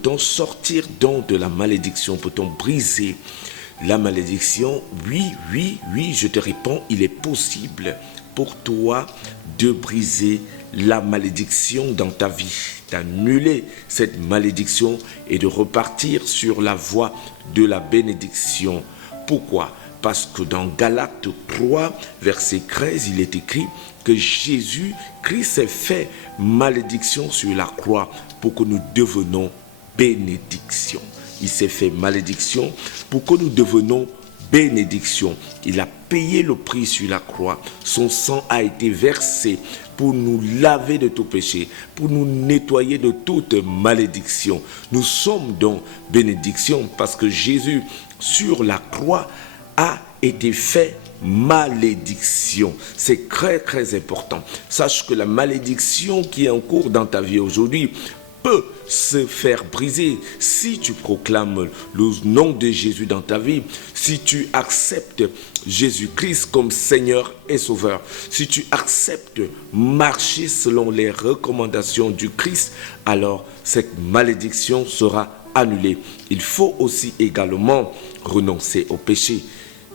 peut-on sortir donc de la malédiction? Peut-on briser la malédiction? Oui, je te réponds, il est possible pour toi de briser la malédiction dans ta vie, d'annuler cette malédiction et de repartir sur la voie de la bénédiction. Pourquoi? Parce que dans Galates 3, verset 13, il est écrit que Jésus-Christ s'est fait malédiction sur la croix pour que nous devenions bénédiction. Il s'est fait malédiction pour que nous devenions bénédiction. Il a payé le prix sur la croix. Son sang a été versé pour nous laver de tout péché, pour nous nettoyer de toute malédiction. Nous sommes donc bénédiction parce que Jésus, sur la croix, a été fait malédiction. C'est très important. Sache que la malédiction qui est en cours dans ta vie aujourd'hui peut se faire briser si tu proclames le nom de Jésus dans ta vie, si tu acceptes Jésus-Christ comme Seigneur et Sauveur, si tu acceptes marcher selon les recommandations du Christ, alors cette malédiction sera annulée. Il faut aussi également renoncer au péché.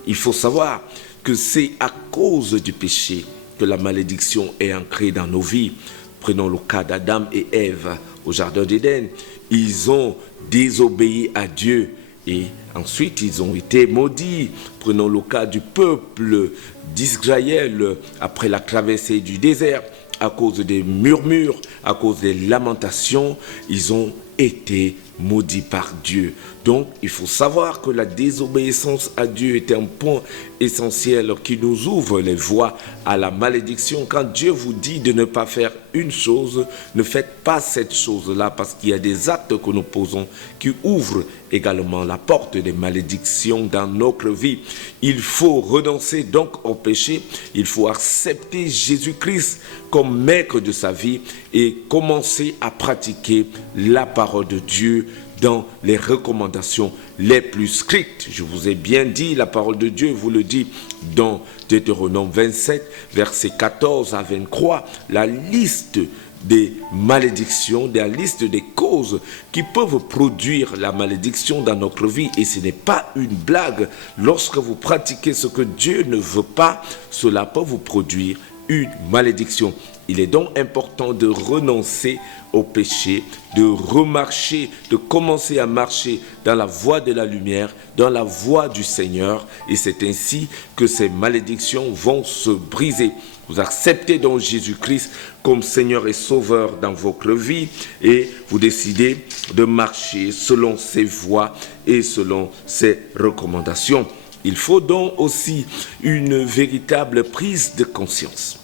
Il faut savoir que c'est à cause du péché que la malédiction est ancrée dans nos vies. Prenons le cas d'Adam et Ève au jardin d'Éden. Ils ont désobéi à Dieu et ensuite ils ont été maudits. Prenons le cas du peuple d'Israël après la traversée du désert. À cause des murmures, à cause des lamentations, ils ont été maudits par Dieu. Donc, il faut savoir que la désobéissance à Dieu est un point essentiel qui nous ouvre les voies à la malédiction. Quand Dieu vous dit de ne pas faire une chose, ne faites pas cette chose-là parce qu'il y a des actes que nous posons qui ouvrent également la porte des malédictions dans notre vie. Il faut renoncer donc au péché. Il faut accepter Jésus-Christ comme maître de sa vie et commencer à pratiquer la parole de Dieu dans les recommandations les plus strictes. Je vous ai bien dit, la parole de Dieu vous le dit dans Deutéronome 27, versets 14 à 23, la liste des malédictions, la liste des causes qui peuvent produire la malédiction dans notre vie. Et ce n'est pas une blague. Lorsque vous pratiquez ce que Dieu ne veut pas, cela peut vous produire une malédiction. Il est donc important de renoncer au péché, de remarcher, de commencer à marcher dans la voie de la lumière, dans la voie du Seigneur. Et c'est ainsi que ces malédictions vont se briser. Vous acceptez donc Jésus-Christ comme Seigneur et Sauveur dans votre vie et vous décidez de marcher selon ses voies et selon ses recommandations. Il faut donc aussi une véritable prise de conscience.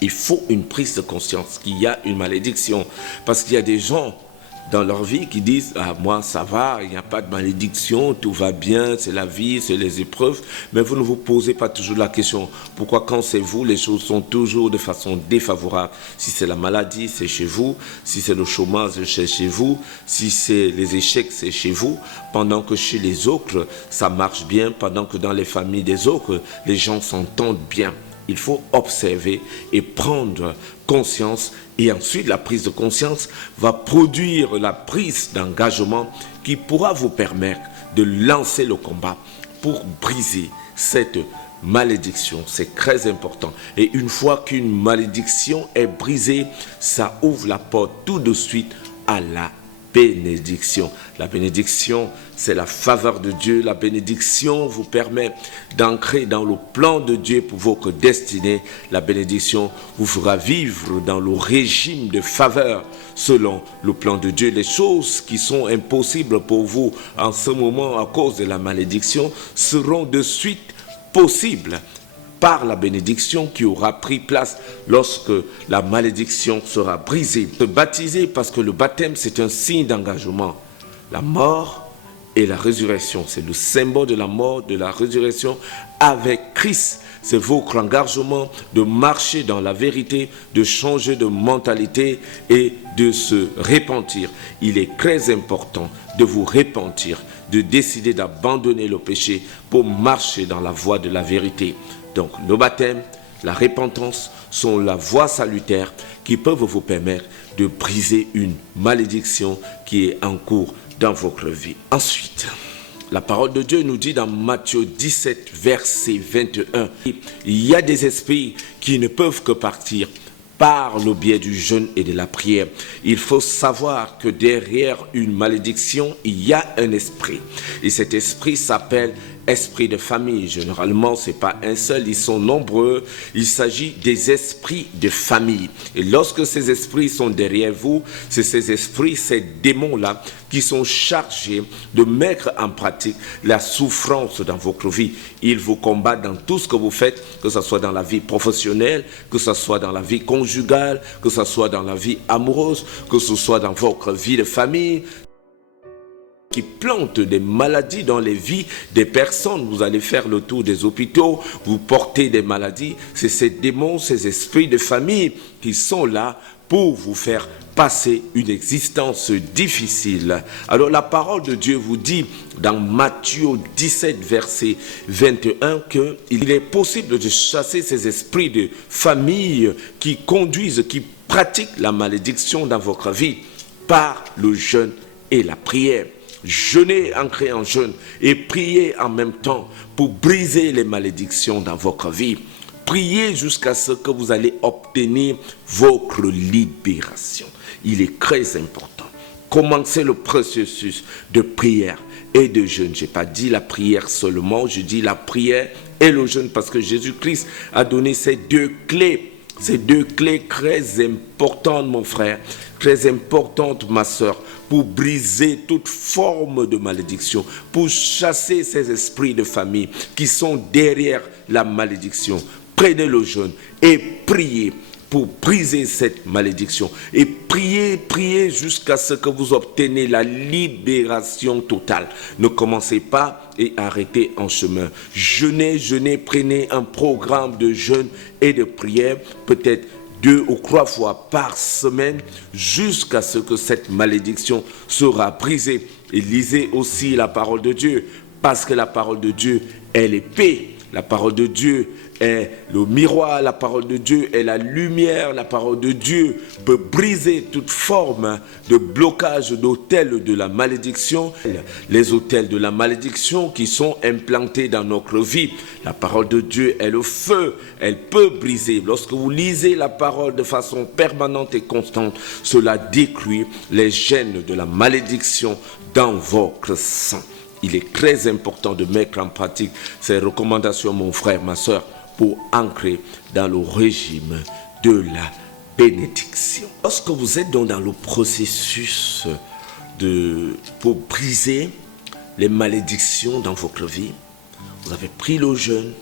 Il faut une prise de conscience qu'il y a une malédiction. Parce qu'il y a des gens dans leur vie qui disent « Ah, moi, ça va, il n'y a pas de malédiction, tout va bien, c'est la vie, c'est les épreuves. » Mais vous ne vous posez pas toujours la question « Pourquoi quand c'est vous, les choses sont toujours de façon défavorable ?» Si c'est la maladie, c'est chez vous. Si c'est le chômage, c'est chez vous. Si c'est les échecs, c'est chez vous. Pendant que chez les autres, ça marche bien. Pendant que dans les familles des autres, les gens s'entendent bien. Il faut observer et prendre conscience et ensuite la prise de conscience va produire la prise d'engagement qui pourra vous permettre de lancer le combat pour briser cette malédiction. C'est très important. Et une fois qu'une malédiction est brisée, ça ouvre la porte tout de suite à la bénédiction. La bénédiction, c'est la faveur de Dieu. La bénédiction vous permet d'ancrer dans le plan de Dieu pour votre destinée. La bénédiction vous fera vivre dans le régime de faveur selon le plan de Dieu. Les choses qui sont impossibles pour vous en ce moment à cause de la malédiction seront de suite possibles par la bénédiction qui aura pris place lorsque la malédiction sera brisée. Se baptiser parce que le baptême c'est un signe d'engagement. La mort et la résurrection, c'est le symbole de la mort, de la résurrection avec Christ. C'est votre engagement de marcher dans la vérité, de changer de mentalité et de se repentir. Il est très important de vous repentir, de décider d'abandonner le péché pour marcher dans la voie de la vérité. Donc le baptême, la repentance sont la voie salutaire qui peuvent vous permettre de briser une malédiction qui est en cours dans votre vie. Ensuite, la parole de Dieu nous dit dans Matthieu 17, verset 21, il y a des esprits qui ne peuvent que partir par le biais du jeûne et de la prière. Il faut savoir que derrière une malédiction, il y a un esprit. Et cet esprit s'appelle esprit de famille. Généralement, ce n'est pas un seul, ils sont nombreux. Il s'agit des esprits de famille. Et lorsque ces esprits sont derrière vous, c'est ces esprits, ces démons-là, qui sont chargés de mettre en pratique la souffrance dans votre vie. Ils vous combattent dans tout ce que vous faites, que ce soit dans la vie professionnelle, que ce soit dans la vie conjugale, que ce soit dans la vie amoureuse, que ce soit dans votre vie de famille, qui plantent des maladies dans les vies des personnes. Vous allez faire le tour des hôpitaux, vous portez des maladies. C'est ces démons, ces esprits de famille qui sont là pour vous faire passer une existence difficile. Alors la parole de Dieu vous dit dans Matthieu 17, verset 21, qu'il est possible de chasser ces esprits de famille qui conduisent, qui pratiquent la malédiction dans votre vie par le jeûne et la prière. Jeûnez, entrez en jeûne et priez en même temps pour briser les malédictions dans votre vie. Priez jusqu'à ce que vous allez obtenir votre libération. Il est très important. Commencez le processus de prière et de jeûne. Je n'ai pas dit la prière seulement, je dis la prière et le jeûne parce que Jésus-Christ a donné ces deux clés. Ces deux clés très importantes, mon frère, très importantes, ma soeur, pour briser toute forme de malédiction, pour chasser ces esprits de famille qui sont derrière la malédiction. Prenez le jeûne et priez pour briser cette malédiction. Et priez jusqu'à ce que vous obtenez la libération totale. Ne commencez pas et arrêtez en chemin. Jeûnez, prenez un programme de jeûne et de prière, peut-être 2 ou 3 fois par semaine, jusqu'à ce que cette malédiction sera brisée. Et lisez aussi la parole de Dieu, parce que la parole de Dieu, elle est paix. La parole de Dieu est le miroir, la parole de Dieu est la lumière, la parole de Dieu peut briser toute forme de blocage d'autels de la malédiction. Les autels de la malédiction qui sont implantés dans notre vie, la parole de Dieu est le feu, elle peut briser. Lorsque vous lisez la parole de façon permanente et constante, cela détruit les gènes de la malédiction dans votre sang. Il est très important de mettre en pratique ces recommandations, mon frère, ma soeur, pour ancrer dans le régime de la bénédiction. Lorsque vous êtes dans le processus pour briser les malédictions dans votre vie, vous avez pris le jeûne,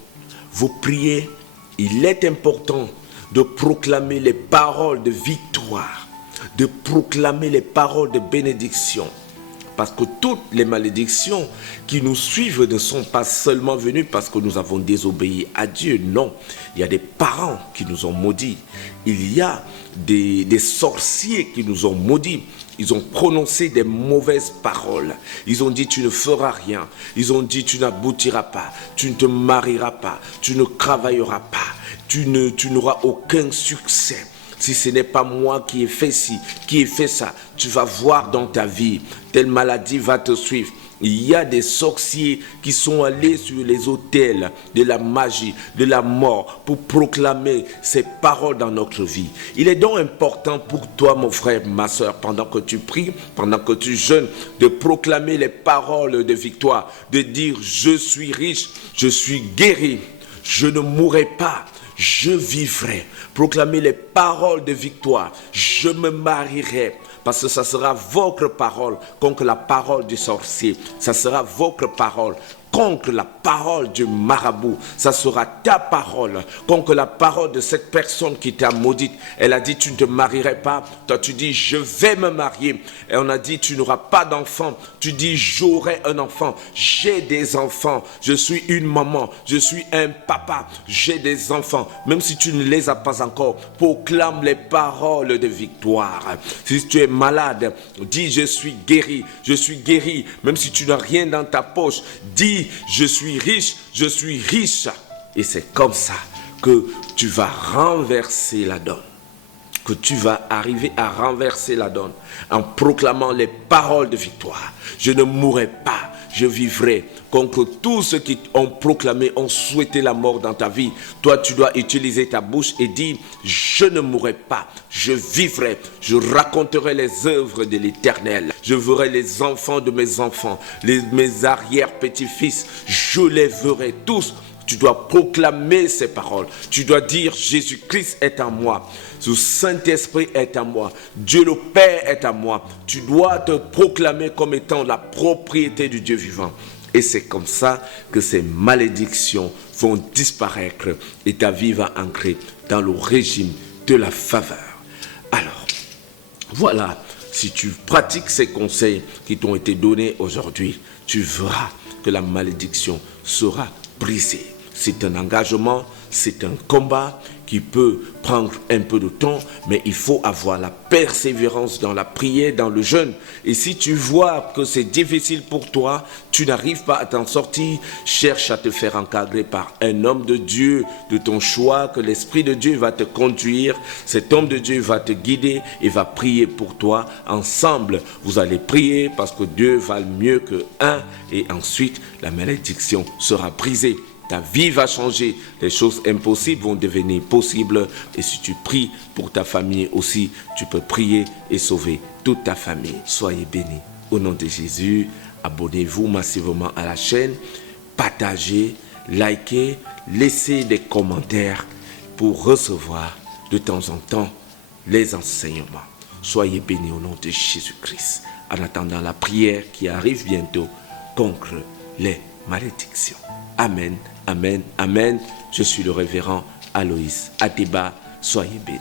vous priez, il est important de proclamer les paroles de victoire, de proclamer les paroles de bénédiction. Parce que toutes les malédictions qui nous suivent ne sont pas seulement venues parce que nous avons désobéi à Dieu. Non, il y a des parents qui nous ont maudits. Il y a des sorciers qui nous ont maudits. Ils ont prononcé des mauvaises paroles. Ils ont dit tu ne feras rien. Ils ont dit tu n'aboutiras pas. Tu ne te marieras pas. Tu ne travailleras pas. Tu n'auras aucun succès. Si ce n'est pas moi qui ai fait ci, qui ai fait ça, tu vas voir dans ta vie, telle maladie va te suivre. Il y a des sorciers qui sont allés sur les autels de la magie, de la mort, pour proclamer ces paroles dans notre vie. Il est donc important pour toi, mon frère, ma soeur, pendant que tu pries, pendant que tu jeûnes, de proclamer les paroles de victoire, de dire « Je suis riche, je suis guéri, je ne mourrai pas ». Je vivrai, proclamer les paroles de victoire, je me marierai, parce que ça sera votre parole contre la parole du sorcier, ça sera votre parole contre la parole du marabout, ça sera ta parole contre la parole de cette personne qui t'a maudite. Elle a dit tu ne te marierais pas, toi tu dis je vais me marier, et on a dit tu n'auras pas d'enfant, tu dis j'aurai un enfant, j'ai des enfants, je suis une maman, je suis un papa, j'ai des enfants, même si tu ne les as pas encore, proclame les paroles de victoire. Si tu es malade, dis je suis guéri, même si tu n'as rien dans ta poche, dis je suis riche, et c'est comme ça que tu vas renverser la donne. Que tu vas arriver à renverser la donne en proclamant les paroles de victoire. Je ne mourrai pas, je vivrai. Contre tous ceux qui ont proclamé, ont souhaité la mort dans ta vie. Toi, tu dois utiliser ta bouche et dire, je ne mourrai pas, je vivrai. Je raconterai les œuvres de l'Éternel. Je verrai les enfants de mes enfants, mes arrière-petits-fils. Je les verrai tous. Tu dois proclamer ces paroles. Tu dois dire, Jésus-Christ est en moi. Le Saint-Esprit est en moi. Dieu le Père est en moi. Tu dois te proclamer comme étant la propriété du Dieu vivant. Et c'est comme ça que ces malédictions vont disparaître et ta vie va entrer dans le régime de la faveur. Alors, voilà, si tu pratiques ces conseils qui t'ont été donnés aujourd'hui, tu verras que la malédiction sera brisée. C'est un engagement, c'est un combat qui peut prendre un peu de temps, mais il faut avoir la persévérance dans la prière, dans le jeûne. Et si tu vois que c'est difficile pour toi, tu n'arrives pas à t'en sortir, cherche à te faire encadrer par un homme de Dieu de ton choix, que l'Esprit de Dieu va te conduire. Cet homme de Dieu va te guider et va prier pour toi. Ensemble, vous allez prier parce que Dieu valent mieux que un, et ensuite la malédiction sera brisée. Ta vie va changer, les choses impossibles vont devenir possibles. Et si tu pries pour ta famille aussi, tu peux prier et sauver toute ta famille. Soyez bénis. Au nom de Jésus, abonnez-vous massivement à la chaîne, partagez, likez, laissez des commentaires pour recevoir de temps en temps les enseignements. Soyez bénis au nom de Jésus-Christ. En attendant la prière qui arrive bientôt contre les malédictions. Amen, amen, amen. Je suis le révérend Aloïs Ateba. Soyez bénis.